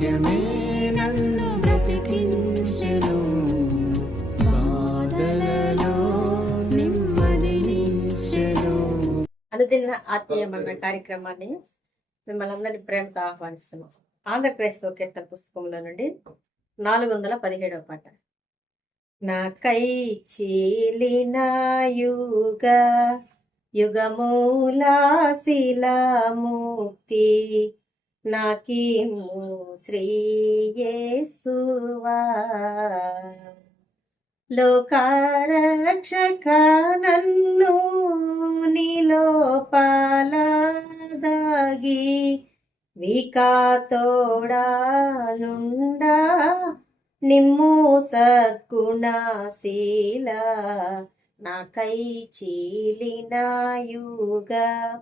వాక్యమే నన్ను బ్రతికించెను. అనుదిన ఆత్మీయమైన కార్యక్రమాన్ని మిమ్మల్ని అందరినీ ప్రేమతో ఆహ్వానిస్తున్నాం. ఆంధ్ర క్రైస్తవ కీర్తన పుస్తకంలో నుండి నాలుగు వందల పదిహేడవ పాట. నాకై చీలిన యుగ యుగమూలాశిలాముక్తి నాకిము శ్రీయేసువా. లోకారక్షక నన్ను నిలోపాలదాగి పాలదాగి వికాతోడానుండా నిమ్ము సద్గుణశీల నాకై చీలినాయుగా.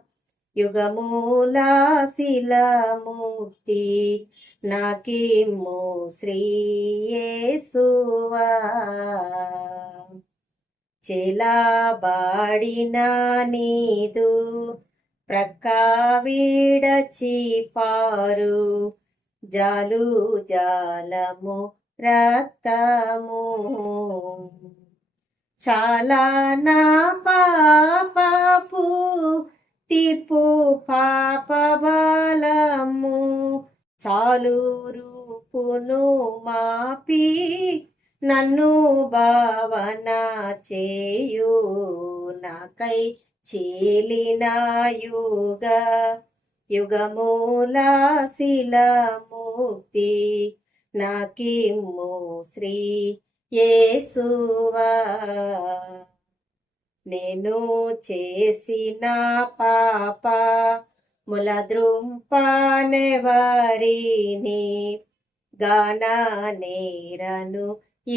యుగమూలాశిలమూర్తి యుగమూలాశిలముక్తి నాకిమ్ము శ్రీయేసువా చెలాబాడిన నీదు ప్రక్క పారు జాలు జాలము రక్తము. చాలా నా పాపపు తీర్పు పాప బలము చాలు రూపును మాపి నన్ను భావన చేయు నాకై చీలిన యుగ యుగమూల శిలముక్తి నాకిమ్ము శ్రీ యేసువా. నేను చేసిన పాప ముల ద్రుంపానెవరిని గాన నేరను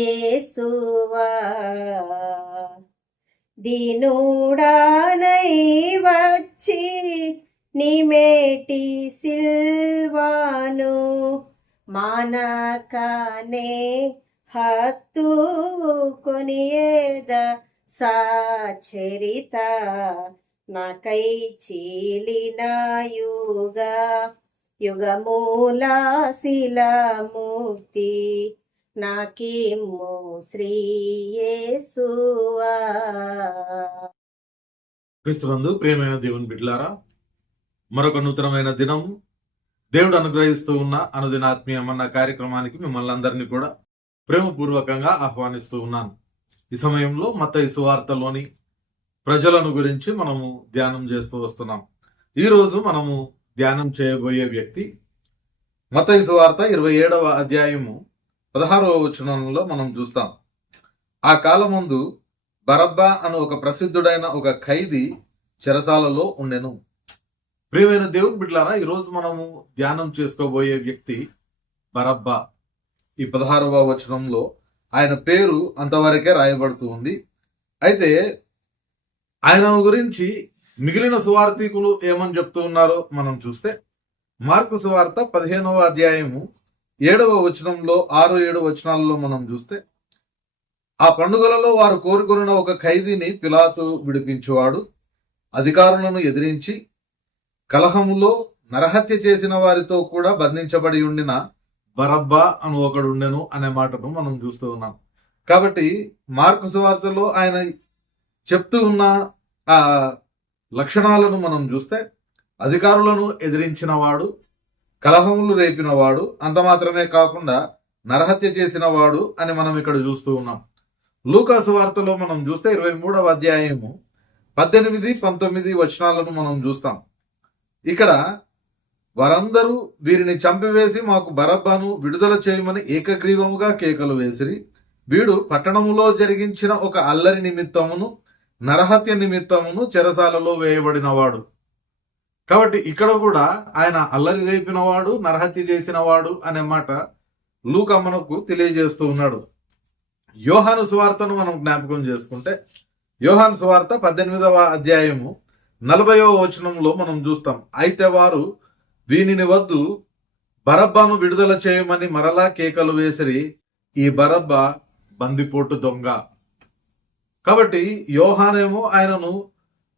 ఏసువా దీనుడానై వచ్చి నిమేటి సిల్వాను మానకనే హత్తు కొనియేద సాచరిత నాకై చీలినాయుగా యుగ యుగమూల శిలముక్తి నాకిమ్ము శ్రీయేసువా క్రీస్తునందు ప్రియమైన దేవుని బిడ్లారా మరొక నూతనమైన దినం. దేవుడు అనుగ్రహిస్తూ ఉన్న అనుదినాత్మీయమన్న కార్యక్రమానికి మిమ్మల్ని అందరినీ కూడా ప్రేమపూర్వకంగా ఆహ్వానిస్తూ ఉన్నాను. ఈ సమయంలో మత సువార్తలోని ప్రజలను గురించి మనము ధ్యానం చేస్తూ వస్తున్నాం. ఈరోజు మనము ధ్యానం చేయబోయే వ్యక్తి మత సువార్త ఇరవై ఏడవ అధ్యాయము పదహారవ వచనంలో మనం చూస్తాం. ఆ కాలమందు బరబ్బా అను ఒక ప్రసిద్ధుడైన ఒక ఖైదీ చెరసాలలో ఉండెను. ప్రియమైన దేవుని బిడ్డలారా ఈరోజు మనము ధ్యానం చేసుకోబోయే వ్యక్తి బరబ్బా. ఈ పదహారవ వచనంలో ఆయన పేరు అంతవరకే రాయబడుతూ ఉంది. అయితే ఆయన గురించి మిగిలిన సువార్థికులు ఏమని చెప్తూ ఉన్నారో మనం చూస్తే మార్కు సువార్త పదిహేనవ అధ్యాయము ఏడవ వచనంలో ఆరు ఏడు వచనాలలో మనం చూస్తే ఆ పండుగలలో వారు కోరుకున్న ఒక ఖైదీని పిలాతు విడిపించేవాడు అధికారులను ఎదిరించి కలహములో నరహత్య చేసిన వారితో కూడా బంధించబడి ఉండిన బరబ్బా అను ఒకడు ఉండెను అనే మాటను మనం చూస్తూ ఉన్నాం. కాబట్టి మార్కు సువార్తలో ఆయన చెప్తూ ఉన్న ఆ లక్షణాలను మనం చూస్తే అధికారులను ఎదిరించిన వాడు కలహములు రేపినవాడు అంత మాత్రమే కాకుండా నరహత్య చేసిన వాడు అని మనం ఇక్కడ చూస్తూ ఉన్నాం. లూకాసు వార్తలో మనం చూస్తే ఇరవై మూడవ అధ్యాయము పద్దెనిమిది పంతొమ్మిది వచనాలను మనం చూస్తాం. ఇక్కడ వారందరూ వీరిని చంపివేసి మాకు బరబ్బను విడుదల చేయమని ఏకగ్రీవముగా కేకలు వేసిరి. వీడు పట్టణములో జరిగించిన ఒక అల్లరి నిమిత్తమును నరహత్య నిమిత్తమును చెరసాలలో వేయబడినవాడు. కాబట్టి ఇక్కడ కూడా ఆయన అల్లరి రేపినవాడు నరహత్య చేసినవాడు అనే మాట లూక మనకు తెలియజేస్తూ ఉన్నాడు. యోహాను సువార్తను మనం జ్ఞాపకం చేసుకుంటే యోహాను సువార్త పద్దెనిమిదవ అధ్యాయము నలభైవ వచనంలో మనం చూస్తాం. అయితే వారు వీనిని వద్దు. బరబ్బను విడుదల చేయమని మరలా కేకలు వేసిరి. ఈ బరబ్బ బందిపోటు దొంగ. కాబట్టి యోహానేమో ఆయనను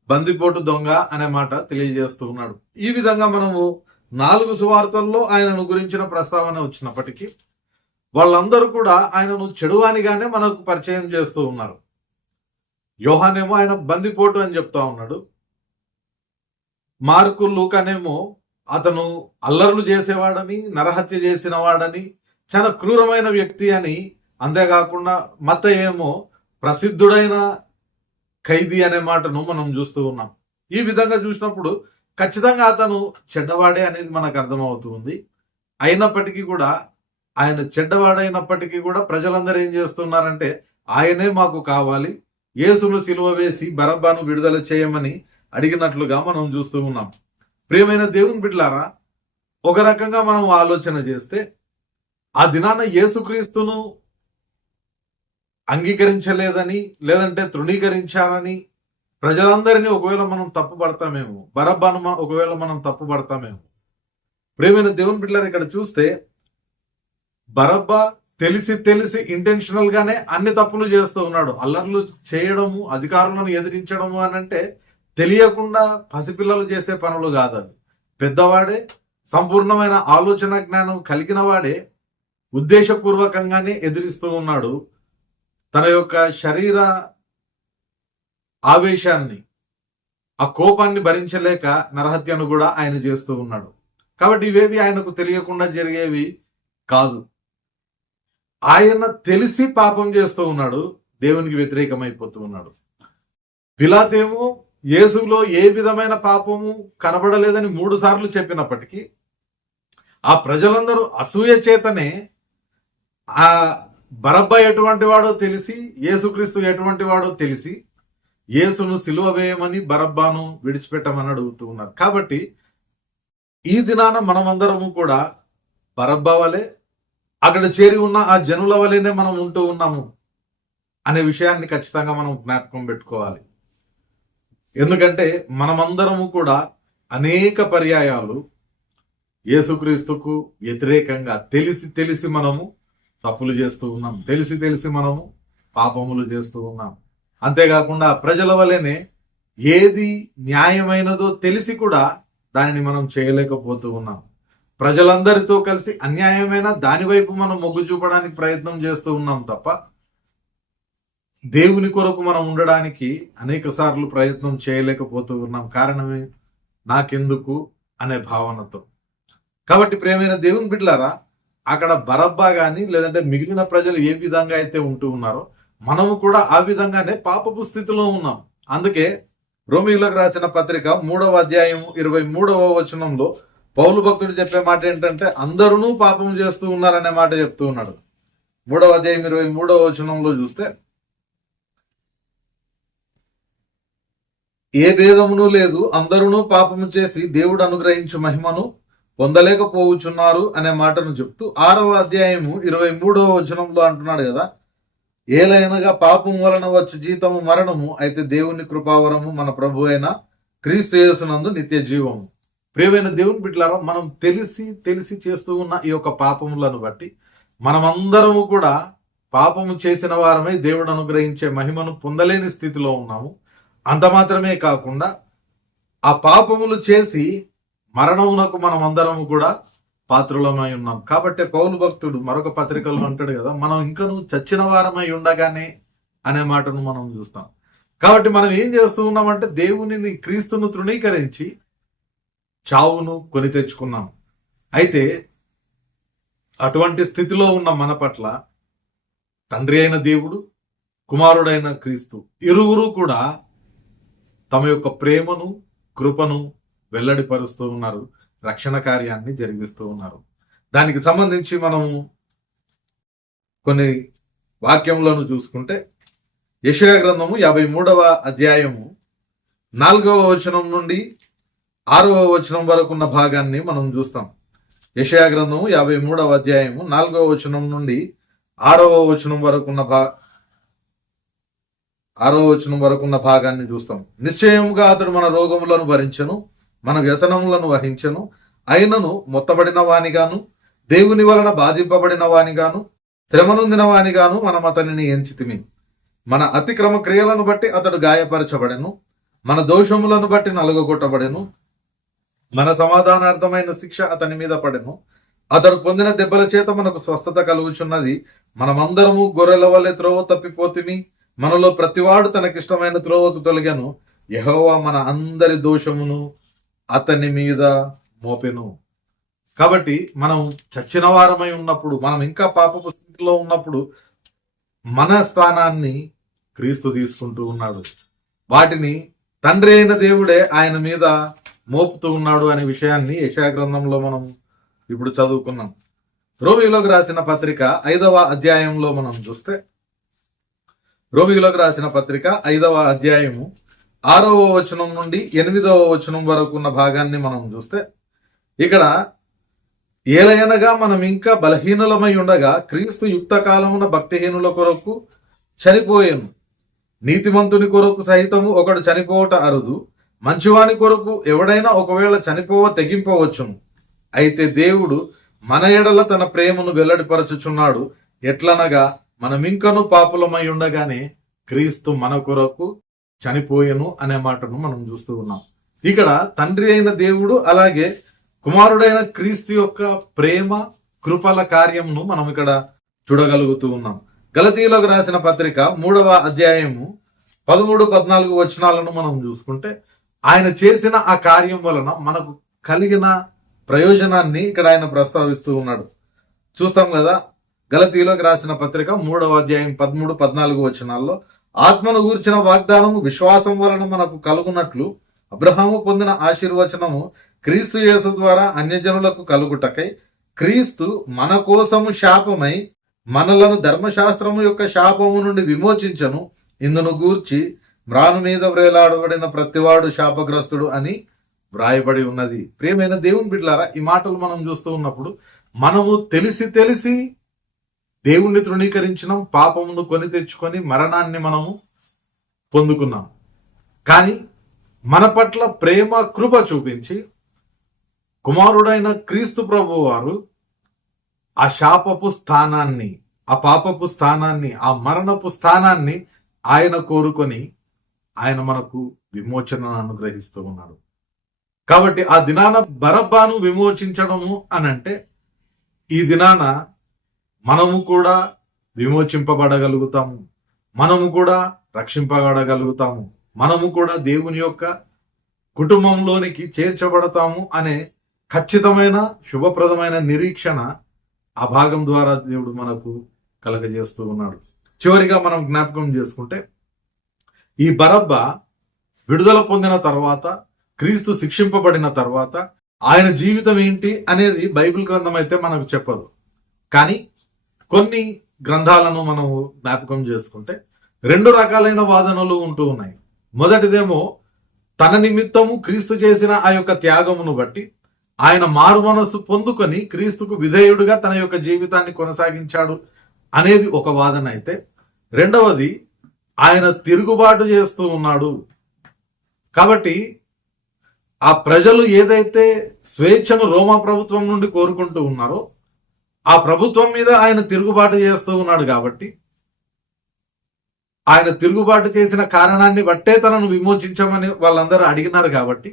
బందిపోటు దొంగ అనే మాట తెలియజేస్తూ ఉన్నాడు. ఈ విధంగా మనము నాలుగు సువార్తల్లో ఆయనను గురించిన ప్రస్తావన వచ్చినప్పటికీ వాళ్ళందరూ కూడా ఆయనను చెడువానిగానే మనకు పరిచయం చేస్తూ ఉన్నారు. యోహానేమో ఆయన బందిపోటు అని చెప్తా ఉన్నాడు. మార్కు లూకనేమో అతను అల్లర్లు చేసేవాడని నరహత్య చేసిన వాడని చాలా క్రూరమైన వ్యక్తి అని. అంతేకాకుండా మత ఏమో ప్రసిద్ధుడైన ఖైదీ అనే మాటను మనం చూస్తూ ఉన్నాం. ఈ విధంగా చూసినప్పుడు ఖచ్చితంగా అతను చెడ్డవాడే అనేది మనకు అర్థమవుతుంది. అయినప్పటికీ కూడా ఆయన చెడ్డవాడైనప్పటికీ కూడా ప్రజలందరూ ఏం చేస్తున్నారంటే ఆయనే మాకు కావాలి యేసును సిలువ వేసి బరబ్బాను విడుదల చేయమని అడిగినట్లుగా మనం చూస్తూ ఉన్నాం. ప్రియమైన దేవుని బిడ్లారా ఒక రకంగా మనం ఆలోచన చేస్తే ఆ దినాన యేసుక్రీస్తును అంగీకరించలేదని లేదంటే తృణీకరించాలని ప్రజలందరినీ ఒకవేళ మనం తప్పుపడతామేమో బరబ్బాను ఒకవేళ మనం తప్పుపడతామేమో. ప్రేమైన దేవుని బిడ్డలారు ఇక్కడ చూస్తే బరబ్బా తెలిసి తెలిసి ఇంటెన్షనల్ గానే అన్ని తప్పులు చేస్తూ ఉన్నాడు. అల్లర్లు చేయడము అధికారులను ఎదిరించడము అని అంటే తెలియకుండా పసిపిల్లలు చేసే పనులు కాదు అవి పెద్దవాడే సంపూర్ణమైన ఆలోచన జ్ఞానం కలిగిన వాడే ఉద్దేశపూర్వకంగానే ఎదిరిస్తూ ఉన్నాడు. తన యొక్క శరీర ఆవేశాన్ని ఆ కోపాన్ని భరించలేక నరహత్యను కూడా ఆయన చేస్తూ ఉన్నాడు. కాబట్టి ఇవేవి ఆయనకు తెలియకుండా జరిగేవి కాదు. ఆయన తెలిసి పాపం చేస్తూ ఉన్నాడు దేవునికి వ్యతిరేకమైపోతూ ఉన్నాడు. పిలాతేమో యేసులో ఏ విధమైన పాపము కనబడలేదని మూడు సార్లు చెప్పినప్పటికీ ఆ ప్రజలందరూ అసూయ చేతనే ఆ బరబ్బ ఎటువంటి వాడో తెలిసి యేసుక్రీస్తు ఎటువంటి వాడో తెలిసి యేసును సిలువ వేయమని బరబ్బాను విడిచిపెట్టమని అడుగుతూ ఉన్నారు. కాబట్టి ఈ దినాన మనమందరము కూడా బరబ్బా వలె అక్కడ చేరి ఉన్న ఆ జనుల వలెనే మనం ఉంటూ ఉన్నాము అనే విషయాన్ని ఖచ్చితంగా మనం జ్ఞాపకం పెట్టుకోవాలి. ఎందుకంటే మనమందరము కూడా అనేక పర్యాయాలు యేసుక్రీస్తుకు వ్యతిరేకంగా తెలిసి తెలిసి మనము తప్పులు చేస్తూ ఉన్నాం తెలిసి తెలిసి మనము పాపములు చేస్తూ ఉన్నాం. అంతేకాకుండా ప్రజల వలెనే ఏది న్యాయమైనదో తెలిసి కూడా దానిని మనం చేయలేకపోతూ ఉన్నాం. ప్రజలందరితో కలిసి అన్యాయమైన దాని వైపు మనం మొగ్గు చూపడానికి ప్రయత్నం చేస్తూ ఉన్నాం తప్ప దేవుని కొరకు మనం ఉండడానికి అనేక సార్లు ప్రయత్నం చేయలేకపోతూ ఉన్నాం. కారణమే నాకెందుకు అనే భావనతో. కాబట్టి ప్రేమైన దేవుని బిడ్డలారా అక్కడ బరబ్బా కానీ లేదంటే మిగిలిన ప్రజలు ఏ విధంగా అయితే ఉంటూ ఉన్నారో మనము కూడా ఆ విధంగానే పాపపు స్థితిలో ఉన్నాం. అందుకే రోమిలకు రాసిన పత్రిక మూడవ అధ్యాయం ఇరవై మూడవ వచనంలో పౌలు భక్తుడు చెప్పే మాట ఏంటంటే అందరూ పాపం చేస్తూ ఉన్నారనే మాట చెప్తూ ఉన్నాడు. మూడవ అధ్యాయం ఇరవై మూడవ వచనంలో చూస్తే ఏ భేదమును లేదు అందరూ పాపము చేసి దేవుడు అనుగ్రహించు మహిమను పొందలేకపోవచ్చున్నారు అనే మాటను చెప్తూ ఆరవ అధ్యాయము ఇరవై మూడవ వచనంలో అంటున్నాడు కదా. ఏలైనగా పాపం వలన వచ్చు జీతము మరణము అయితే దేవుని కృపావరము మన ప్రభు అయిన క్రీస్తు యేసునందు నిత్య జీవము. ప్రియమైన దేవుని బిడ్డలారా మనం తెలిసి తెలిసి చేస్తూ ఉన్న ఈ యొక్క పాపములను బట్టి మనమందరము కూడా పాపము చేసిన వారమే దేవుడు అనుగ్రహించే మహిమను పొందలేని స్థితిలో ఉన్నాము. అంత మాత్రమే కాకుండా ఆ పాపములు చేసి మరణమునకు మనం అందరం కూడా పాత్రులమై ఉన్నాం. కాబట్టి పౌలు భక్తుడు మరొక పత్రికలో అంటాడు కదా మనం ఇంకను చచ్చిన వారమై ఉండగానే అనే మాటను మనం చూస్తాం. కాబట్టి మనం ఏం చేస్తూ ఉన్నామంటే దేవునిని క్రీస్తును తృణీకరించి చావును కొని తెచ్చుకున్నాం. అయితే అటువంటి స్థితిలో ఉన్న మన పట్ల తండ్రి అయిన దేవుడు కుమారుడైన క్రీస్తు ఇరువురు కూడా తమ యొక్క ప్రేమను కృపను వెల్లడిపరుస్తూ ఉన్నారు. రక్షణ కార్యాన్ని జరిగిస్తూ ఉన్నారు. దానికి సంబంధించి మనము కొన్ని వాక్యములను చూసుకుంటే యశయా గ్రంథము యాభై మూడవ అధ్యాయము నాలుగవ వచనం నుండి ఆరవ వచనం వరకు ఉన్న భాగాన్ని మనం చూస్తాం. యశయా గ్రంథము యాభై మూడవ అధ్యాయము నాలుగవ వచనం నుండి ఆరవ వచనం వరకు ఉన్న భా ఆరో వచనం వరకు ఉన్న భాగాన్ని చూస్తాం. నిశ్చయముగా అతడు మన రోగములను భరించను మన వ్యసనములను వహించను అయినను మొత్తబడిన వానిగాను దేవుని వలన బాధింపబడిన వానిగాను శ్రమనుందిన వానిగాను మనం అతనిని ఎంచితిమి. మన అతిక్రమ క్రియలను బట్టి అతడు గాయపరచబడెను మన దోషములను బట్టి నలుగొట్టబడెను మన సమాధానార్థమైన శిక్ష అతని మీద పడెను. అతడు పొందిన దెబ్బల చేత మనకు స్వస్థత కలుగుచున్నది. మనమందరము గొర్రెల వల్లే త్రోవ తప్పిపోతిమి. మనలో ప్రతివాడు తనకిష్టమైన త్రోవకు తొలగను. యహోవా మన అందరి దోషమును అతని మీద మోపెను. కాబట్టి మనం చచ్చిన వారమై ఉన్నప్పుడు మనం ఇంకా పాపపు స్థితిలో ఉన్నప్పుడు మన స్థానాన్ని క్రీస్తు తీసుకుంటూ ఉన్నాడు. వాటిని తండ్రి అయిన దేవుడే ఆయన మీద మోపుతూ ఉన్నాడు అనే విషయాన్ని యశా గ్రంథంలో మనం ఇప్పుడు చదువుకున్నాం. రోమిలోకి రాసిన పత్రిక ఐదవ అధ్యాయంలో మనం చూస్తే రోమిగులకు రాసిన పత్రిక ఐదవ అధ్యాయము. ఆరవ వచనం నుండి ఎనిమిదవ వచనం వరకు ఉన్న భాగాన్ని మనం చూస్తే ఇక్కడ ఏలయనగా మనం ఇంకా బలహీనులమై ఉండగా క్రీస్తు యుక్త కాలమున భక్తిహీనుల కొరకు చనిపోయాను. నీతిమంతుని కొరకు సహితము ఒకడు చనిపోవట అరుదు. మంచివాని కొరకు ఎవడైనా ఒకవేళ చనిపోవ తెగింపవచ్చును. అయితే దేవుడు మన ఎడల తన ప్రేమను వెల్లడిపరచుచున్నాడు. ఎట్లనగా మనం ఇంకనూ పాపులమై ఉండగానే క్రీస్తు మన కొరకు చనిపోయెను అనే మాటను మనం చూస్తూ ఉన్నాం. ఇక్కడ తండ్రి అయిన దేవుడు అలాగే కుమారుడైన క్రీస్తు యొక్క ప్రేమ కృపల కార్యంను మనం ఇక్కడ చూడగలుగుతూ ఉన్నాం. గలతీలోకి రాసిన పత్రిక మూడవ అధ్యాయము పదమూడు పద్నాలుగు వచనాలను మనం చూసుకుంటే ఆయన చేసిన ఆ కార్యం వలన మనకు కలిగిన ప్రయోజనాన్ని ఇక్కడ ఆయన ప్రస్తావిస్తూ ఉన్నాడు. చూస్తాం కదా గలతీలోకి రాసిన పత్రిక మూడవ అధ్యాయం పదమూడు పద్నాలుగు వచనాల్లో ఆత్మను గూర్చిన వాగ్దానము విశ్వాసం వలన మనకు కలుగునట్లు అబ్రహాము పొందిన ఆశీర్వచనము క్రీస్తు యేసు ద్వారా అన్యజనులకు కలుగుటకై క్రీస్తు మన కోసము శాపమై మనలను ధర్మశాస్త్రము యొక్క శాపము నుండి విమోచించను. ఇందును గూర్చి మ్రాను మీద వ్రేలాడబడిన ప్రతివాడు శాపగ్రస్తుడు అని వ్రాయబడి ఉన్నది. ప్రియమైన దేవుని బిడ్డలారా ఈ మాటలు మనం చూస్తూ ఉన్నప్పుడు మనము తెలిసి తెలిసి దేవుణ్ణి తృణీకరించినాం పాపమును కొని తెచ్చుకొని మరణాన్ని మనము పొందుకున్నాం. కానీ మన పట్ల ప్రేమ కృప చూపించి కుమారుడైన క్రీస్తు ప్రభు వారు ఆ శాపపు స్థానాన్ని ఆ పాపపు స్థానాన్ని ఆ మరణపు స్థానాన్ని ఆయన కోరుకొని ఆయన మనకు విమోచనను అనుగ్రహిస్తూ ఉన్నాడు. కాబట్టి ఆ దినాన బరబ్బాను విమోచించడము అని అంటే ఈ దినాన మనము కూడా విమోచింపబడగలుగుతాము. మనము కూడా రక్షింపబడగలుగుతాము. మనము కూడా దేవుని యొక్క కుటుంబంలోనికి చేర్చబడతాము అనే ఖచ్చితమైన శుభప్రదమైన నిరీక్షణ ఆ భాగం ద్వారా దేవుడు మనకు కలగజేస్తూ ఉన్నాడు. చివరిగా మనం జ్ఞాపకం చేసుకుంటే ఈ బరబ్బ విడుదల పొందిన తర్వాత క్రీస్తు శిక్షింపబడిన తర్వాత ఆయన జీవితం ఏంటి అనేది బైబిల్ గ్రంథం అయితే మనకు చెప్పదు. కానీ కొన్ని గ్రంథాలను మనం జ్ఞాపకం చేసుకుంటే రెండు రకాలైన వాదనలు ఉంటూ ఉన్నాయి. మొదటిదేమో తన నిమిత్తము క్రీస్తు చేసిన ఆ యొక్క త్యాగమును బట్టి ఆయన మారు మనస్సు పొందుకొని క్రీస్తుకు విధేయుడుగా తన యొక్క జీవితాన్ని కొనసాగించాడు అనేది ఒక వాదన అయితే రెండవది ఆయన తిరుగుబాటు చేస్తూ ఉన్నాడు. కాబట్టి ఆ ప్రజలు ఏదైతే స్వేచ్ఛను రోమా ప్రభుత్వం నుండి కోరుకుంటూ ఉన్నారో ఆ ప్రభుత్వం మీద ఆయన తిరుగుబాటు చేస్తూ ఉన్నాడు కాబట్టి ఆయన తిరుగుబాటు చేసిన కారణాన్ని బట్టే తనను విమోచించమని వాళ్ళందరూ అడిగినారు కాబట్టి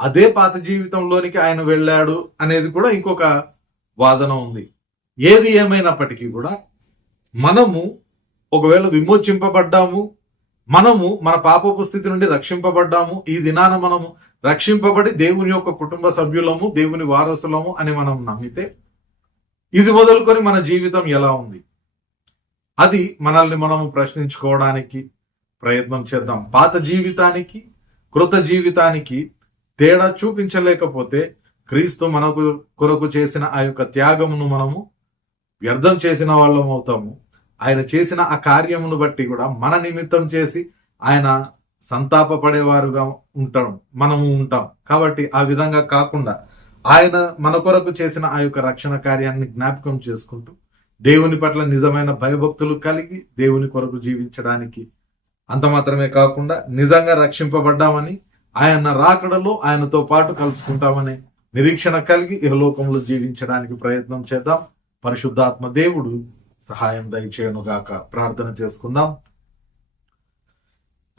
అదే పాత జీవితంలోనికి ఆయన వెళ్ళాడు అనేది కూడా ఇంకొక వాదన ఉంది. ఏది ఏమైనప్పటికీ కూడా మనము ఒకవేళ విమోచింపబడ్డాము మనము మన పాపపు స్థితి నుండి రక్షింపబడ్డాము ఈ దినాన మనము రక్షింపబడి దేవుని యొక్క కుటుంబ సభ్యులము దేవుని వారసులము అని మనం నమ్మితే ఇది మొదలుకొని మన జీవితం ఎలా ఉంది? అది మనల్ని మనము ప్రశ్నించుకోవడానికి ప్రయత్నం చేద్దాం. పాత జీవితానికి కృత జీవితానికి తేడా చూపించలేకపోతే క్రీస్తు మనకు కొరకు చేసిన ఆ యొక్క త్యాగమును మనము వ్యర్థం చేసిన వాళ్ళం అవుతాము. ఆయన చేసిన ఆ కార్యమును బట్టి కూడా మన నిమిత్తం చేసి ఆయన సంతాపపడేవారుగా ఉంటాం మనము ఉంటాం. కాబట్టి ఆ విధంగా కాకుండా ఆయన మన కొరకు చేసిన ఆ యొక్క రక్షణ కార్యాన్ని జ్ఞాపకం చేసుకుంటూ దేవుని పట్ల నిజమైన భయభక్తులు కలిగి దేవుని కొరకు జీవించడానికి అంత మాత్రమే కాకుండా నిజంగా రక్షింపబడ్డామని ఆయన రాకడలో ఆయనతో పాటు కలుసుకుంటామనే నిరీక్షణ కలిగి ఇహలోకంలో జీవించడానికి ప్రయత్నం చేద్దాం. పరిశుద్ధాత్మ దేవుడు సహాయం దయచేయనుగాక ప్రార్థన చేసుకుందాం.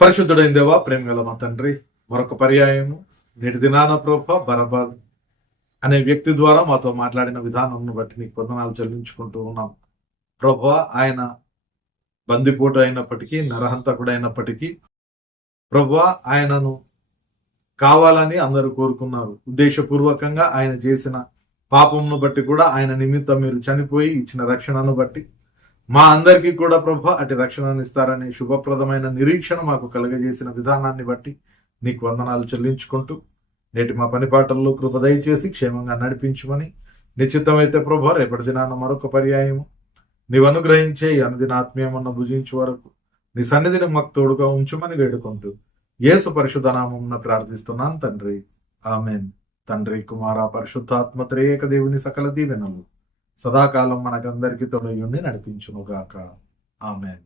పరిశుద్ధుడైన దేవా ప్రేమ మా తండ్రి మరొక పర్యాయము నేటి దినాన ప్రభ బరబాద్ అనే వ్యక్తి ద్వారా మాతో మాట్లాడిన విధానంను బట్టి నీకు వందనాలు చెల్లించుకుంటూ ఉన్నాం. ప్రభు ఆయన బందిపోటు అయినప్పటికీ నరహంతకుడు అయినప్పటికీ ప్రభు ఆయనను కావాలని అందరూ కోరుకున్నారు. ఉద్దేశపూర్వకంగా ఆయన చేసిన పాపంను బట్టి కూడా ఆయన నిమిత్తం మీరు చనిపోయి ఇచ్చిన రక్షణను బట్టి మా అందరికీ కూడా ప్రభు అటు రక్షణను ఇస్తారనే శుభప్రదమైన నిరీక్షణ మాకు కలుగజేసిన విధానాన్ని బట్టి నీకు వందనాలు చెల్లించుకుంటూ నేటి మా పనిపాటల్లో కృప దయచేసి క్షేమంగా నడిపించమని. నిశ్చితమైతే ప్రభా రేపటి దినాన మరొక పర్యాయము. నీవు అనుగ్రహించే అనుదిన ఆత్మీయమన్న భుజించు వరకు నీ సన్నిధిని మాకు తోడుగా ఉంచుమని వేడుకుంటూ యేసు పరిశుద్ధ నామమున ప్రార్థిస్తున్నాను తండ్రి. ఆమెన్. తండ్రి కుమార పరిశుద్ధాత్మ త్రేయక దేవుని సకల దీవెనలు సదాకాలం మనకందరికీ తొడయుండి నడిపించునుగాక. ఆమెన్.